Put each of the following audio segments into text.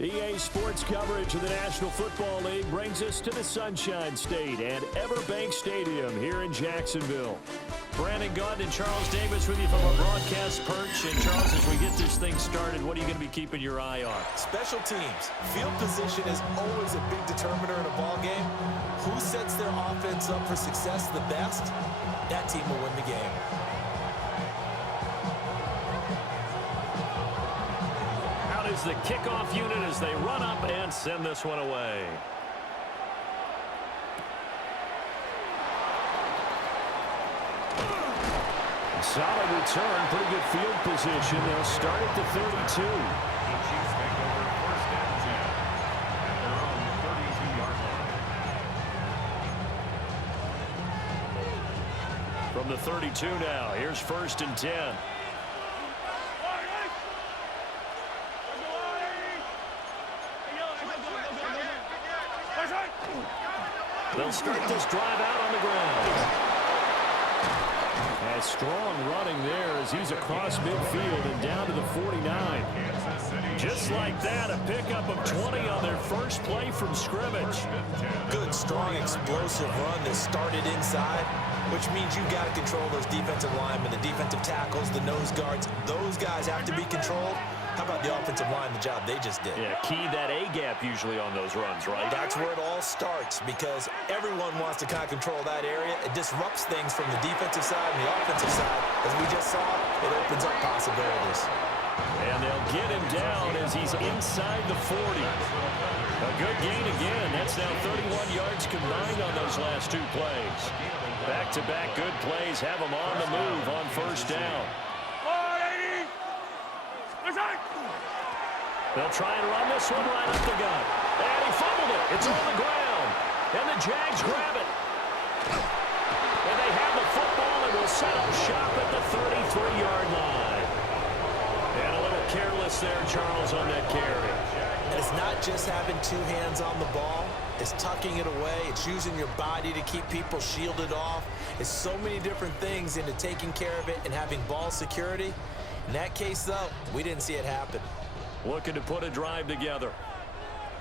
EA Sports coverage of the National Football League brings us to the Sunshine State and Everbank Stadium here in Jacksonville. Brandon Gaunt and Charles Davis with you from our broadcast perch. And Charles, as we get this thing started, what are you going to be keeping your eye on? Special teams. Field position is always a big determiner in a ball game. Who sets their offense up for success the best, that team will win the game. Is the kickoff unit as they run up and send this one away. Solid return, pretty good field position. They'll start at the 32. From the 32 now, here's 1st and 10. They'll start this drive out on the ground. A strong running there as he's across midfield and down to the 49. Just like that, a pickup of 20 on their first play from scrimmage. Good, strong, explosive run that started inside, which means you've got to control those defensive linemen, the defensive tackles, the nose guards. Those guys have to be controlled. How about the offensive line, the job they just did? Yeah, key that A-gap usually on those runs, right? That's where it all starts because everyone wants to kind of control that area. It disrupts things from the defensive side and the offensive side. As we just saw, it opens up possibilities. And they'll get him down as he's inside the 40. A good gain again. That's now 31 yards combined on those last two plays. Back-to-back good plays have him on the move on 1st down. They'll try and run this one right up the gut. And he fumbled it. It's on the ground. And the Jags grab it. And they have the football and will set up shop at the 33-yard line. And a little careless there, Charles, on that carry. And it's not just having two hands on the ball. It's tucking it away. It's using your body to keep people shielded off. It's so many different things into taking care of it and having ball security. In that case, though, we didn't see it happen. Looking to put a drive together.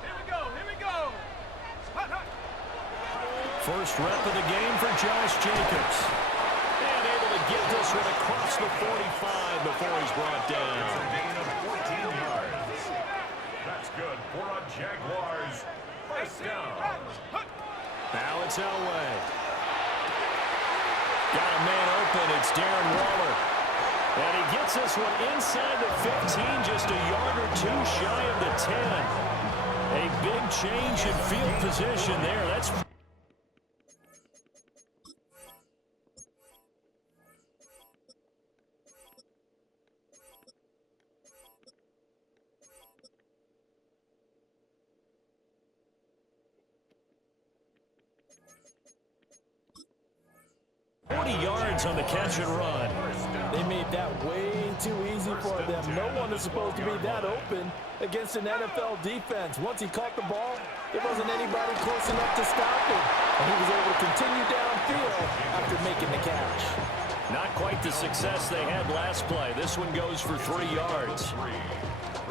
Here we go, here we go. Hot, hot. First rep of the game for Josh Jacobs. And able to get this one across the 45 before he's brought down. It's a gain of 14 yards. That's good for a Jaguars first down. Now it's Elway. Got a man open. It's Darren Waller. And he gets this one inside the 15, just a yard or two shy of the 10. A big change in field position there. That's 40 yards on the catch and run. They made that way too easy for them. No one is supposed to be that open against an NFL defense. Once he caught the ball, there wasn't anybody close enough to stop him. And he was able to continue downfield after making the catch. Not quite the success they had last play. This one goes for 3 yards.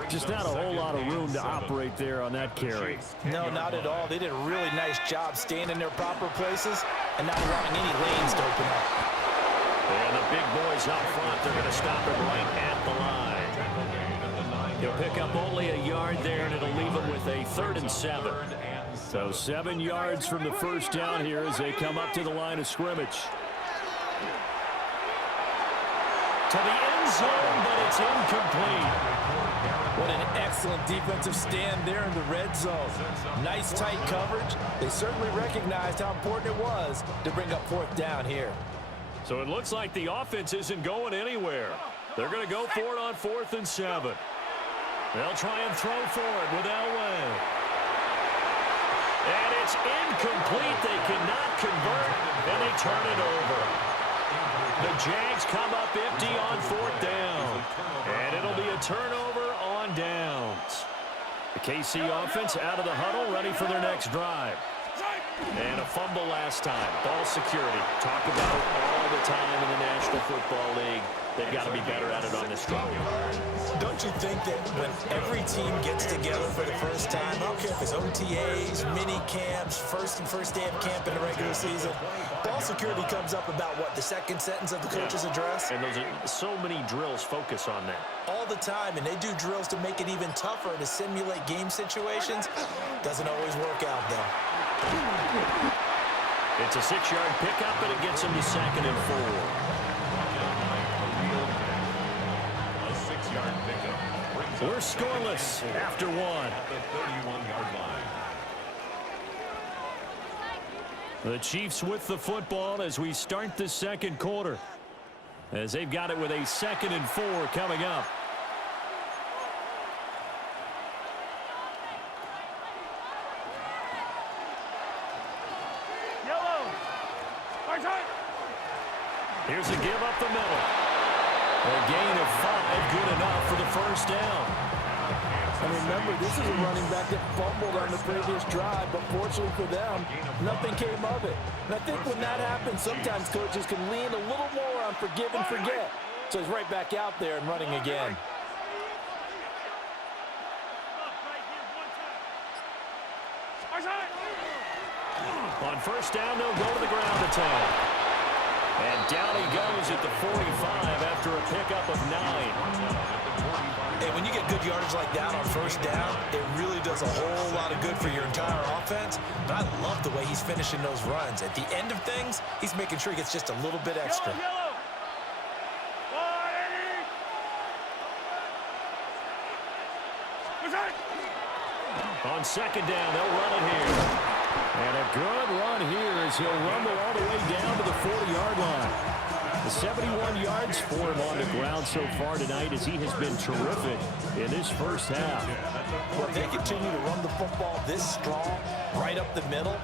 Just not a whole lot of room to operate there on that carry. No, not at all. They did a really nice job staying in their proper places and not allowing any lanes to open up. And the big boys up front, they're going to stop him right at the line. He'll pick up only a yard there, and it'll leave him with a 3rd and 7. So 7 yards from the first down here as they come up to the line of scrimmage. To the end zone, but it's incomplete. What an excellent defensive stand there in the red zone. Nice tight coverage. They certainly recognized how important it was to bring up 4th down here. So it looks like the offense isn't going anywhere. They're going to go for it on 4th and 7. They'll try and throw for it with Elway. And it's incomplete. They cannot convert, and they turn it over. The Jags come up empty on 4th down. And it'll be a turnover on downs. The KC offense out of the huddle, ready for their next drive. And a fumble last time. Ball security. Talk about it all the time in the National Football League. They've got to be better at it on this drive. Don't you think that when every team gets together for the first time, I don't care if it's OTAs, mini camps, first day of camp in the regular season, ball security comes up about, what, the second sentence of the coach's address? And those are so many drills focus on that. All the time, and they do drills to make it even tougher to simulate game situations. Doesn't always work out, though. It's a 6-yard pickup, and it gets them to 2nd and 4. We're scoreless after 1. At the 31-yard line. The Chiefs with the football as we start the second quarter, as they've got it with a 2nd and 4 coming up. Yellow. Right side. Here's a give up the middle. A gain of 5, good enough for the first down. And remember, this is a running back that fumbled on the previous drive, but fortunately for them, nothing came of it. And I think when that happens, sometimes coaches can lean a little more on forgive and forget. So he's right back out there and running again. On first down, they'll go to the ground attack. And down he goes at the 45 after a pickup of 9. And when you get good yardage like that on first down, it really does a whole lot of good for your entire offense. But I love the way he's finishing those runs. At the end of things, he's making sure he gets just a little bit extra. Yellow. On second down, they'll run it here. And a good run here as he'll rumble all the way down to the 40-yard line. The 71 yards for him on the ground so far tonight as he has been terrific in this first half. Well, if they continue to run the football this strong, right up the middle,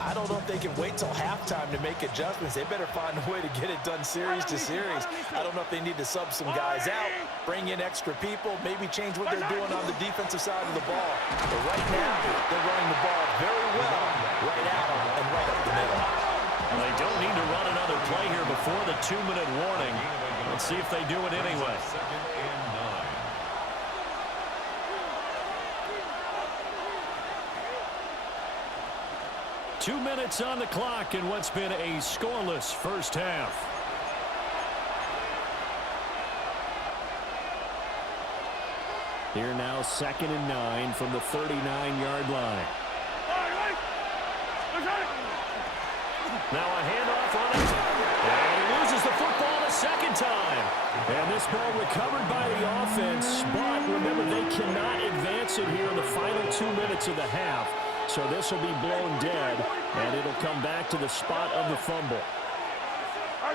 I don't know if they can wait till halftime to make adjustments. They better find a way to get it done series to series. I don't know if they need to sub some guys out, bring in extra people, maybe change what they're doing on the defensive side of the ball. But right now, they're running the ball very well right at them and right up the middle. Well, they don't need to run another play here before the 2-minute warning. Let's see if they do it anyway. 2nd and 9. 2 minutes on the clock in what's been a scoreless first half. Here now 2nd and 9 from the 39-yard line. Now a handoff on it. And he loses the football a second time. And this ball recovered by the offense. But remember, they cannot advance it here in the final 2 minutes of the half. So this will be blown dead, and it'll come back to the spot of the fumble. On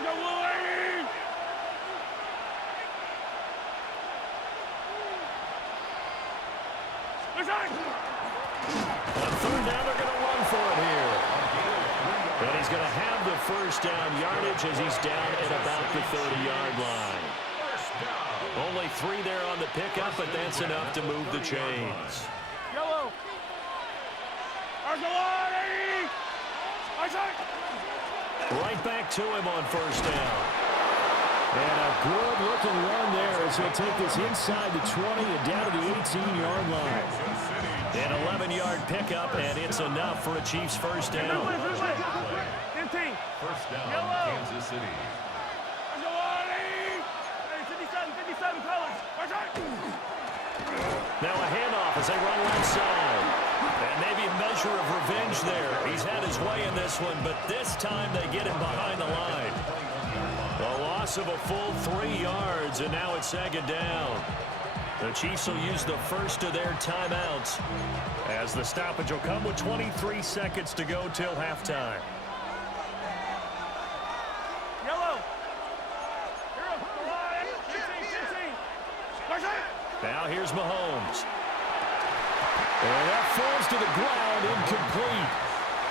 third down, they're going to run for it here. And he's going to have the first down yardage as he's down at about the 30-yard line. Only 3 there on the pickup, but that's enough to move the chains. Yellow. Right back to him on first down. And a good-looking run there as he'll take this inside the 20 and down to the 18-yard line. An 11-yard pickup, and it's enough for a Chiefs first down. 15. First down, Yellow. Kansas City. 57 colors. Now a handoff as they run right side. And maybe a measure of revenge there. He's had his way in this one, but this time they get him behind the line. A loss of a full 3 yards, and now it's 2nd down. The Chiefs will use the first of their timeouts as the stoppage will come with 23 seconds to go till halftime. Yellow. Now here's Mahomes. And that falls to the ground, incomplete.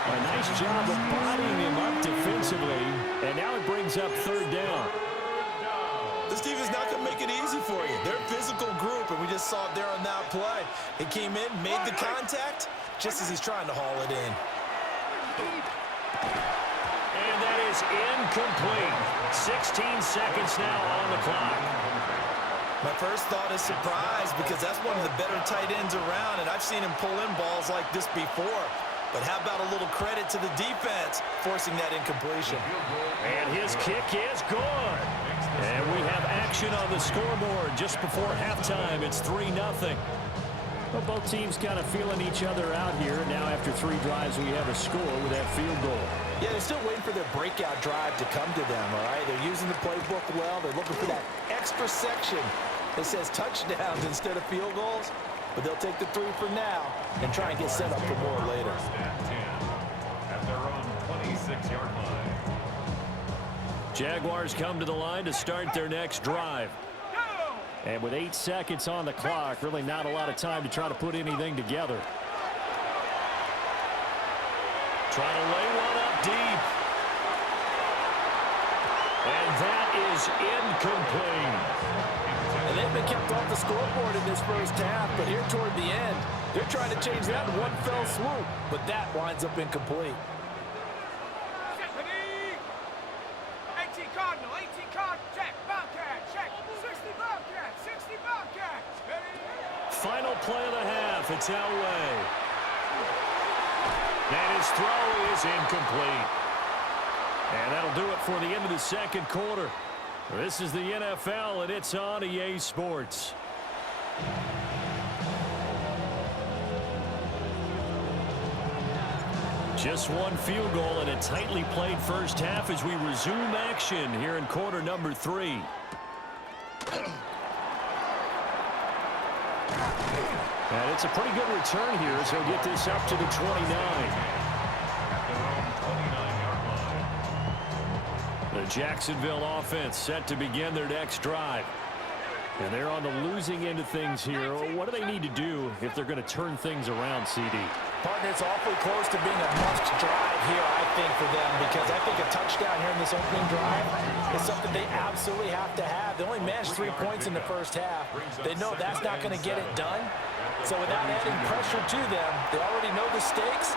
A nice job of bodying him up defensively, and now it brings up 3rd down. This team is not going to make it easy for you. They're a physical group, and we just saw it there on that play. He came in, made the contact, just as he's trying to haul it in. And that is incomplete. 16 seconds now on the clock. My first thought is surprise because that's one of the better tight ends around, and I've seen him pull in balls like this before. But how about a little credit to the defense forcing that incompletion? And his kick is good. And we have action on the scoreboard just before halftime. It's 3-0. Well, both teams kind of feeling each other out here. Now after 3 drives, we have a score with that field goal. Yeah, they're still waiting for their breakout drive to come to them, all right? They're using the playbook well. They're looking for that extra section that says touchdowns instead of field goals. But they'll take the 3 for now and try and get set up for more later. At their own 26-yard line. Jaguars come to the line to start their next drive. And with 8 seconds on the clock, really not a lot of time to try to put anything together. Trying to lay one up deep. And that is incomplete. And they've been kept off the scoreboard in this first half, but here toward the end, they're trying to change that in one fell swoop. But that winds up incomplete. 18 Cardinal, 18 Cardinal, check, Bobcat, check, 60 Bobcat, 60 Bobcat. Final play of the half, it's Elway. And his throw is incomplete. And that'll do it for the end of the second quarter. This is the NFL, and it's on EA Sports. Just one field goal and a tightly played first half as we resume action here in quarter number 3. And it's a pretty good return here, so get this up to the 29. The Jacksonville offense set to begin their next drive. And they're on the losing end of things here. What do they need to do if they're going to turn things around, CD? Partner, it's awfully close to being a must drive here, I think, for them, because I think a touchdown here in this opening drive is something they absolutely have to have. They only managed 3 points in the first half. They know that's not going to get it done. So without adding pressure to them, they already know the stakes.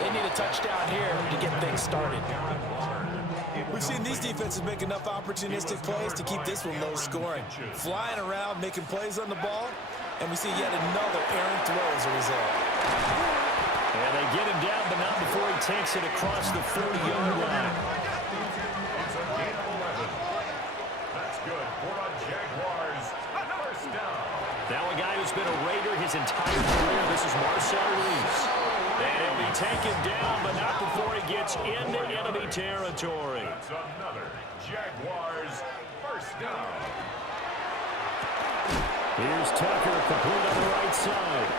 They need a touchdown here to get things started. We've seen these defenses make enough opportunistic plays to keep this one low scoring. Flying around, making plays on the ball, and we see yet another errant throw as a result. And they get him down, but not before he takes it across the 40-yard line. It's a gain of 11. That's good for a Jaguars first down. Now a guy who's been a Raider his entire career. This is Marcel Reese. And he'll be taken down, but not before he gets into enemy territory. That's another Jaguars first down. Here's Tucker, complete on the right side.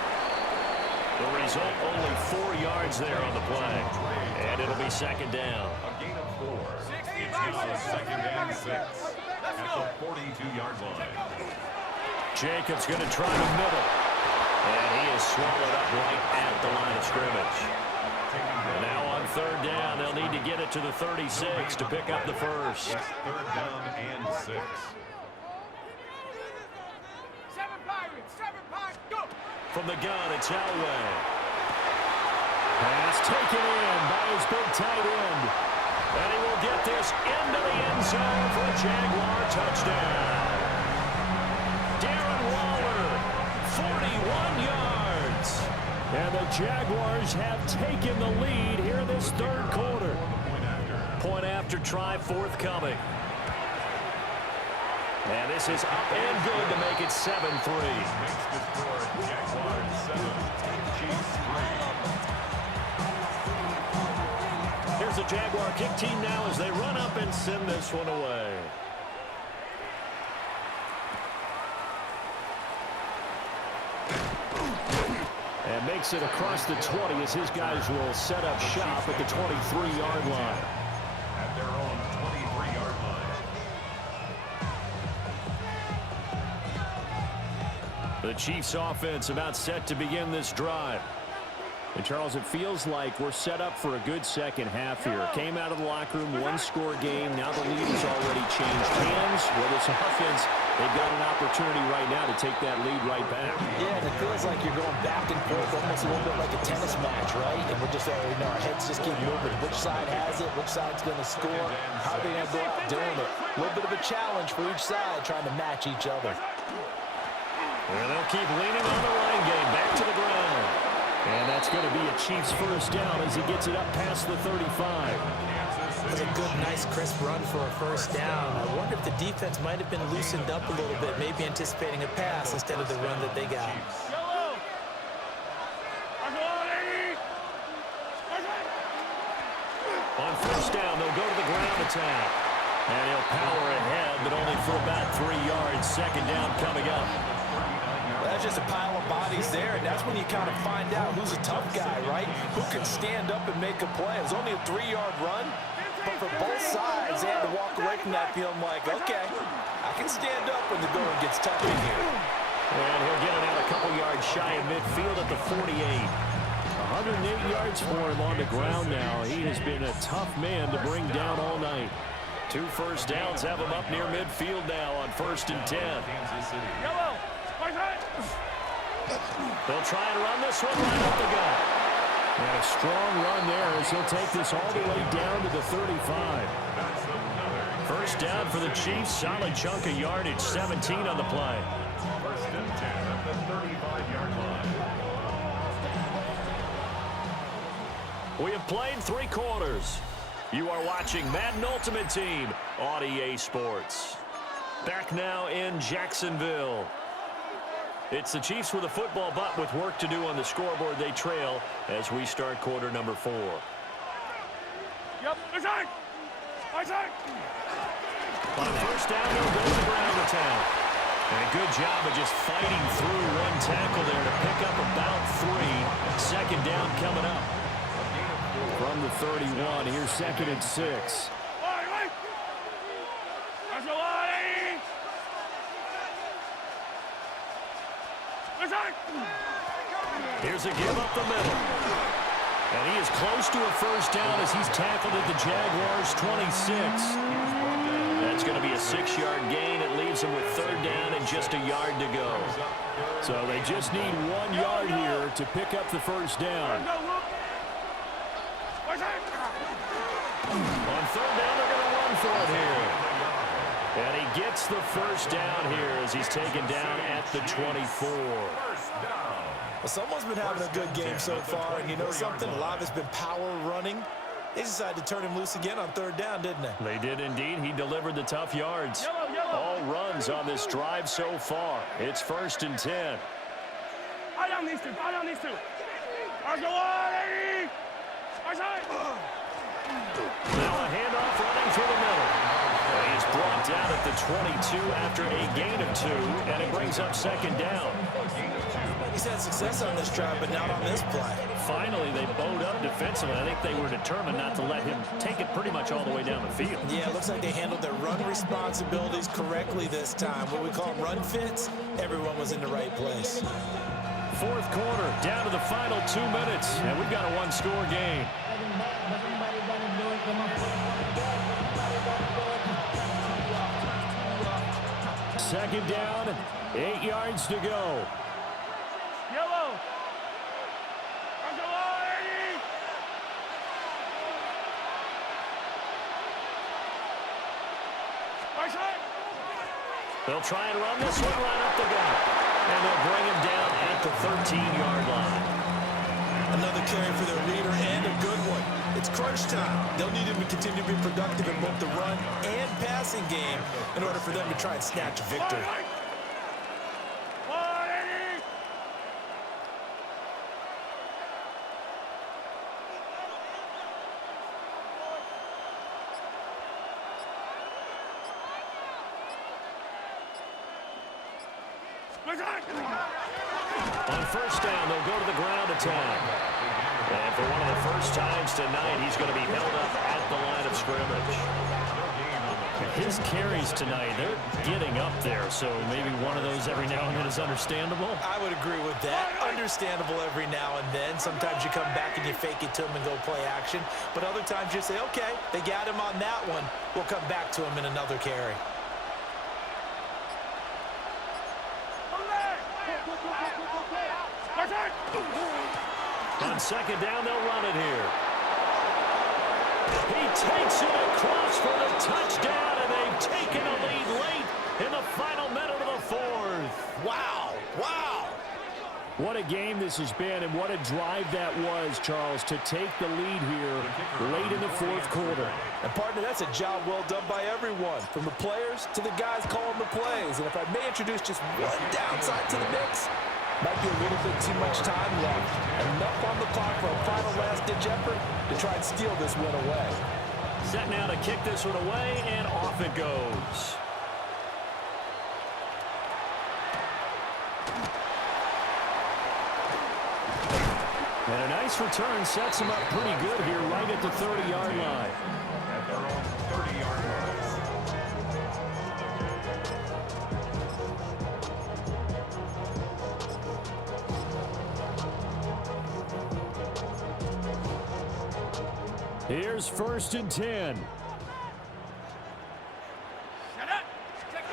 The result, only 4 yards there on the play. And it'll be second down. A gain of 4. It's now second and 6 at the 42-yard line. Jacobs going to try to middle. And he is swallowed up right at the line of scrimmage. And now on third down, they'll need to get it to the 36 to pick up the first. Third down and 6. 7 Pirates, go! From the gun, it's Elway. Pass taken in by his big tight end. And he will get this into the end zone for a Jaguar touchdown. Darren Waller, 41 yards. And the Jaguars have taken the lead here in this third quarter. Point after try forthcoming. And this is up and good to make it 7-3. Makes the score Jaguars 7, Chiefs 3. Here's the Jaguar kick team now as they run up and send this one away. And makes it across the 20 as his guys will set up shop at the 23-yard line. At their own 23-yard line. The Chiefs offense about set to begin this drive. And Charles, it feels like we're set up for a good second half here. Came out of the locker room, one-score game. Now the lead has already changed hands. Will this offense They've got an opportunity right now to take that lead right back. Yeah, and it feels like you're going back and forth, almost a little bit like a tennis match, right? And we're just, our heads just keep moving. Which side has it? Which side's going to score? How are they going to go out doing it? A little bit of a challenge for each side, trying to match each other. And they'll keep leaning on the running game, back to the ground. And that's going to be a Chiefs first down as he gets it up past the 35. That's a good, nice, crisp run for a first down. I wonder if the defense might have been loosened up a little bit, maybe anticipating a pass instead of the run that they got. On first down, they'll go to the ground attack. And he'll power ahead, but only for about 3 yards. Second down coming up. That's just a pile of bodies there, and that's when you kind of find out who's a tough guy, right? Who can stand up and make a play. It was only a 3-yard run, but for both sides, they had to walk away from that feeling like, okay, I can stand up when the going gets tough in here. And he'll get it out a couple yards shy of midfield at the 48. 108 yards for him on the ground now. He has been a tough man to bring down all night. 2 first downs have him up near midfield now on 1st and 10. They'll try and run this one right up the gut. And a strong run there as he'll take this all the way down to the 35. First down for the Chiefs. Solid chunk of yardage. 17 on the play. 1st and 10 at the 35-yard line. We have played 3 quarters. You are watching Madden Ultimate Team on EA Sports. Back now in Jacksonville. It's the Chiefs with a football, but with work to do on the scoreboard, they trail as we start quarter number 4. Yep, inside! Inside! On first down, they'll go to the ground attack. And a good job of just fighting through one tackle there to pick up about 3. Second down coming up. From the 31, here's 2nd and 6. Here's a give up the middle. And he is close to a first down as he's tackled at the Jaguars' 26. That's going to be a 6-yard gain. It leaves him with 3rd down and just a yard to go. So they just need 1 yard here to pick up the first down. On 3rd down, they're going to run for it here. And he gets the first down here as he's taken down at the 24. Well, someone's been having a good game so far, and you know something? A lot of it's been power running. They decided to turn him loose again on 3rd down, didn't they? They did indeed. He delivered the tough yards. All runs on this drive so far. It's 1st and 10. Eye on these two. Eye on these two. Now a handoff running through the middle. And he's brought down at the 22 after a gain of 2, and it brings up 2nd down. He's had success on this drive, but not on this play. Finally, they bowed up defensively. I think they were determined not to let him take it pretty much all the way down the field. Yeah, it looks like they handled their run responsibilities correctly this time. What we call run fits, everyone was in the right place. 4th quarter, down to the final 2 minutes, and we've got a 1-score game. Second down, 8 yards to go. Yellow. They'll try and run this one right up the gut. And they'll bring him down at the 13-yard line. Another carry for their leader, and a good one. It's crunch time. They'll need him to continue to be productive in both the run and passing game in order for them to try and snatch a victory. On first down, they'll go to the ground attack. And for one of the first times tonight, he's going to be held up at the line of scrimmage. His carries tonight, they're getting up there, so maybe one of those every now and then is understandable. I would agree with that. Understandable every now and then. Sometimes you come back and you fake it to him and go play action. But other times you say, okay, they got him on that one. We'll come back to him in another carry. On second down, they'll run it here. He takes it across for the touchdown, and they've taken a lead late in the final minute of the fourth. Wow. Wow. What a game this has been, and what a drive that was, Charles, to take the lead here late in the fourth quarter. And, partner, that's a job well done by everyone, from the players to the guys calling the plays. And if I may introduce just one downside to the mix, might be a little bit too much time left. Enough on the clock for a final last-ditch effort to try and steal this win away. Set now to kick this one away, and off it goes. And a nice return sets him up pretty good here right at the 30-yard line. At their own 30-yard line. Here's 1st and 10.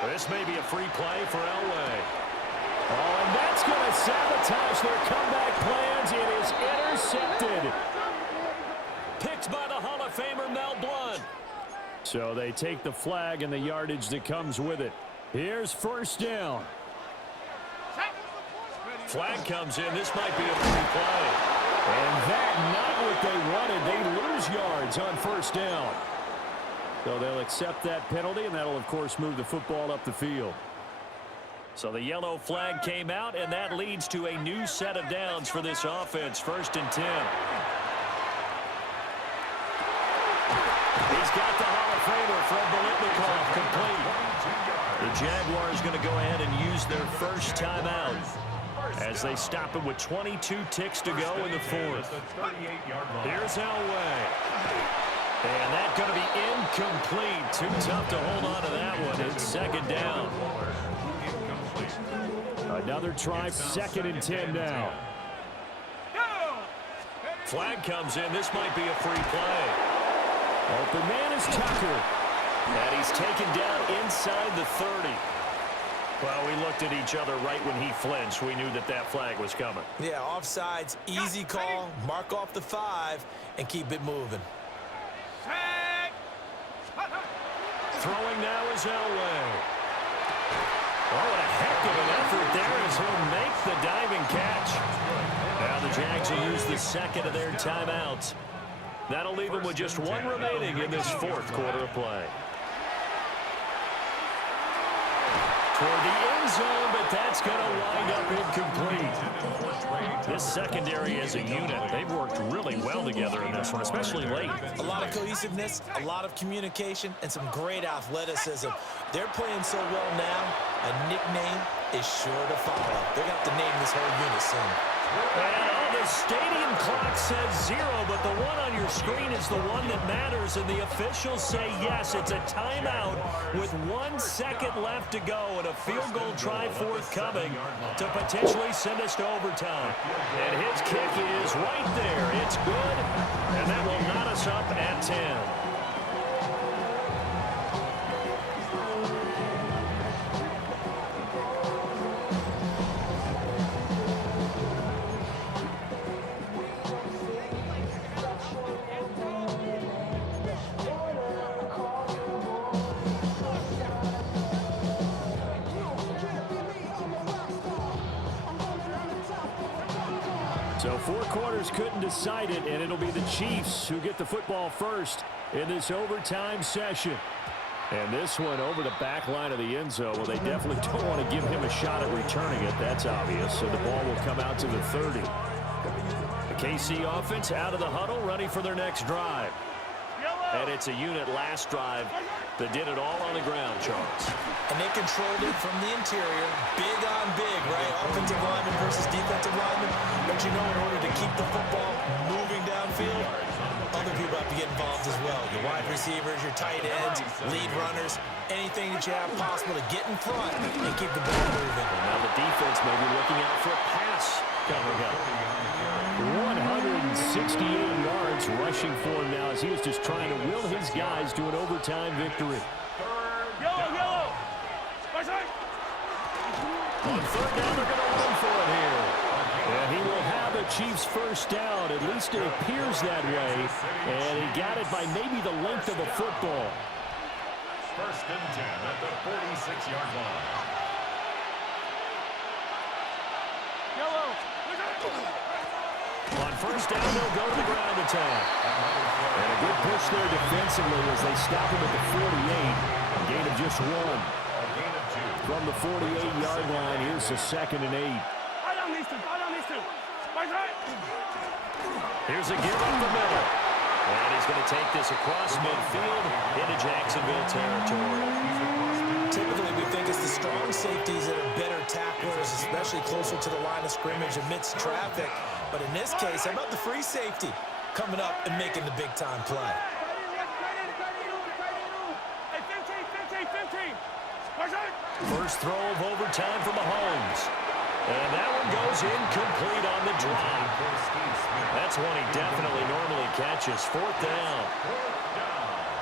This may be a free play for Elway. Oh, and that's going to sabotage their comeback plans. It is intercepted. Picked by the Hall of Famer Mel Blount. So they take the flag and the yardage that comes with it. Here's 1st down. Flag comes in. This might be a free play. And that not what they wanted. They lose yards on 1st down. So they'll accept that penalty, and that'll, of course, move the football up the field. So the yellow flag came out, and that leads to a new set of downs for this offense. 1st and 10. He's got the Hall of Famer from Bolitnikov complete. The Jaguars going to go ahead and use their first timeout as they stop it with 22 ticks to go in the fourth. Here's Elway. And that's going to be incomplete. Too tough to hold on to that one. It's 2nd down. Another try, 2nd and 10 now. Flag comes in. This might be a free play. Open man is Tucker. And he's taken down inside the 30. Well, we looked at each other right when he flinched. We knew that that flag was coming. Yeah, offsides, easy call. Mark off the 5 and keep it moving. Throwing now is Elway. Oh, what a heck of an effort there as he'll make the diving catch. Now the Jags will use the 2nd of their timeouts. That'll leave them with just 1 remaining in this 4th quarter of play. Toward the end zone, but that's going to wind up incomplete. This secondary as a unit, they've worked really well together in this one, especially late. A lot of cohesiveness, a lot of communication, and some great athleticism. They're playing so well now, a nickname is sure to follow. They're going to have to name this whole unit soon. And the stadium clock says 0, but the one on your screen is the one that matters, and the officials say yes, it's a timeout with 1 second left to go and a field goal try forthcoming to potentially send us to overtime. And his kick is right there. It's good, and that will knot us up at 10. So 4 quarters couldn't decide it, and it'll be the Chiefs who get the football first in this overtime session. And this one over the back line of the end zone. Well, they definitely don't want to give him a shot at returning it. That's obvious. So the ball will come out to the 30. The KC offense out of the huddle, ready for their next drive. And it's a unit last drive that did it all on the ground, Charles. And they controlled it from the interior. Big on big, right? Offensive lineman versus defensive lineman. But you know, in order to keep the football moving downfield, other people have to get involved as well. Your wide receivers, your tight ends, lead runners, anything that you have possible to get in front and keep the ball moving. And now the defense may be looking out for a pass coming up. 168 yards rushing for him now as he was just trying to will his guys to an overtime victory. Yellow! On 3rd down, they're going to run for it here. And he will the Chiefs first down. At least it appears that way. And he got it by maybe the length of a football. First and 10 at the 46-yard line. On first down, they'll go to the ground attack. And a good push there defensively as they stop him at the 48. A gain of just 1. A gain of 2. From the 48-yard line, here's a 2nd and 8. Here's a give up the middle. And he's going to take this across midfield into Jacksonville territory. Typically, we think it's the strong safeties that are better tacklers, especially closer to the line of scrimmage amidst traffic. But in this case, how about the free safety coming up and making the big-time play? First throw of overtime for Mahomes. And that one goes incomplete on the drop. That's one he definitely normally catches. 4th down.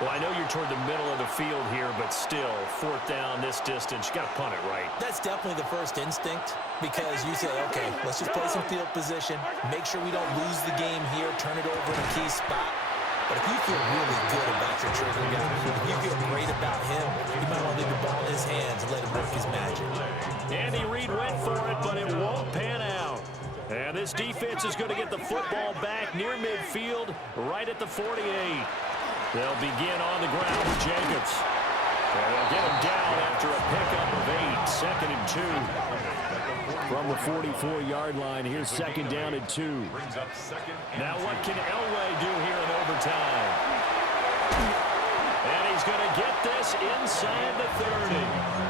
Well, I know you're toward the middle of the field here, but still, 4th down, this distance, you got to punt it right. That's definitely the first instinct because you say, okay, let's just play some field position, make sure we don't lose the game here, turn it over in a key spot. But if you feel really good about your trigger guy, if you feel great about him, you might want to leave the ball in his hands and let him work his magic. Andy Reid went for it, but it won't pan out. And this defense is going to get the football back near midfield, right at the 48. They'll begin on the ground with Jacobs. And they'll get him down after a pickup of 8. 2nd and 2. From the 44-yard line, here's 2nd down and 2. Now what can Elway do here in overtime? And he's going to get this inside the 30.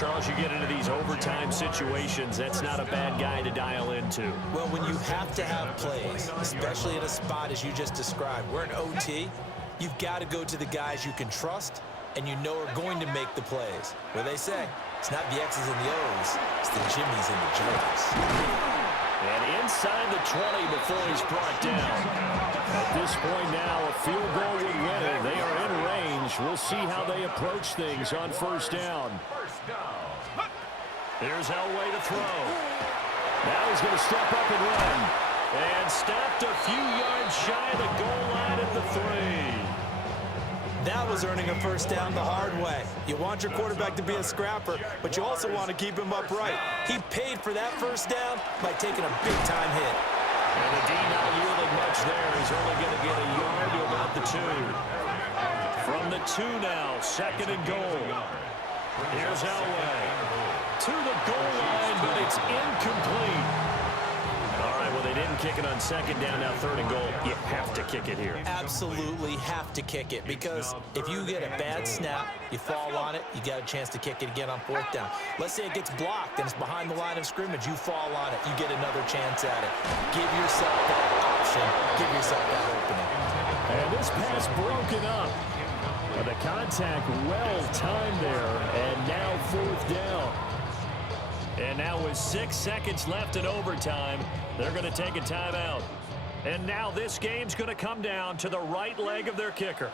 Charles, you get into these overtime situations, that's not a bad guy to dial into. Well, when you have to have plays, especially in a spot as you just described, we're in OT, you've got to go to the guys you can trust and you know are going to make the plays. Where they say, it's not the X's and the O's, it's the Jimmies and the Joes. And inside the 20 before he's brought down. At this point now, a field goal would win it. They are in range. We'll see how they approach things on first down. Here's Elway to throw. Now he's going to step up and run. And stopped a few yards shy of the goal line at the 3. That was earning a first down the hard way. You want your quarterback to be a scrapper, but you also want to keep him upright. He paid for that first down by taking a big-time hit. And the D not yielding much there. He's only going to get a yard to about the 2. From the 2 now, 2nd and goal. Here's Elway. To the goal line, but it's incomplete. All right, well, they didn't kick it on 2nd down, now 3rd and goal. You have to kick it here. Absolutely have to kick it because if you get a bad snap, you fall on it, you got a chance to kick it again on 4th down. Let's say it gets blocked and it's behind the line of scrimmage. You fall on it, you get another chance at it. Give yourself that option. Give yourself that opening. And this pass broken up. The contact well timed there, and now 4th down. And now with 6 seconds left in overtime, they're going to take a timeout. And now this game's going to come down to the right leg of their kicker.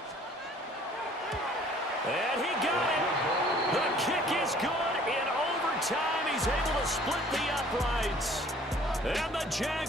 And he got it. The kick is good in overtime. He's able to split the uprights. And the Jaguars